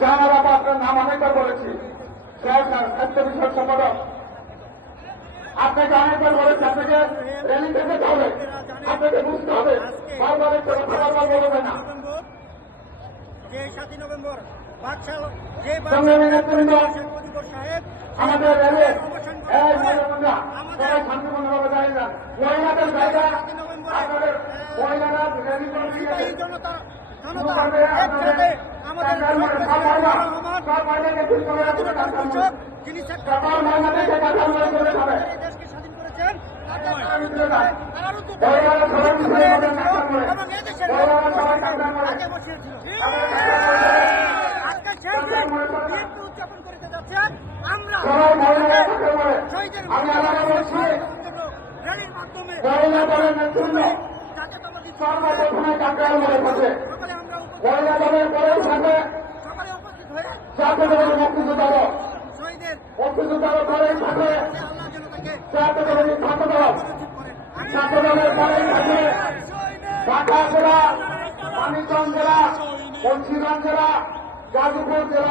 যারা আপনার নাম অনেকবার বলেছি, স্বাস্থ্য বিষয়ক সম্পাদক আপনাকে অনেকবার বলেছি, আপনাকে র্যালি থেকে হবে, আপনাকে বুঝতে হবে, বারবার বারবার বলবে না। যে 7 নভেম্বর সংগ্রামী নেতৃবৃন্দ, আমাদের র্যালি সবাই শান্তিপূর্ণভাবে দাঁড়িয়ে যান। মহিলাদের জায়গা আপনাদের মহিলারা র্যালি উদযাপন করতে যাচ্ছে। আমরা র্যালির মাধ্যমে সর্বপ্রথমে কাকরাইলের সাথে মহিলা দলের পরের সাথে জাতীয় দলের মুক্তিযোদ্ধার মুক্তিযোদ্ধার পরের সাথে জাতীয় দলের ছাত্র দল ছাত্র দলের পরের সাথে ঢাকা জেলা, মানিকগঞ্জ জেলা, মুন্সিগঞ্জ জেলা, গাজীপুর জেলা।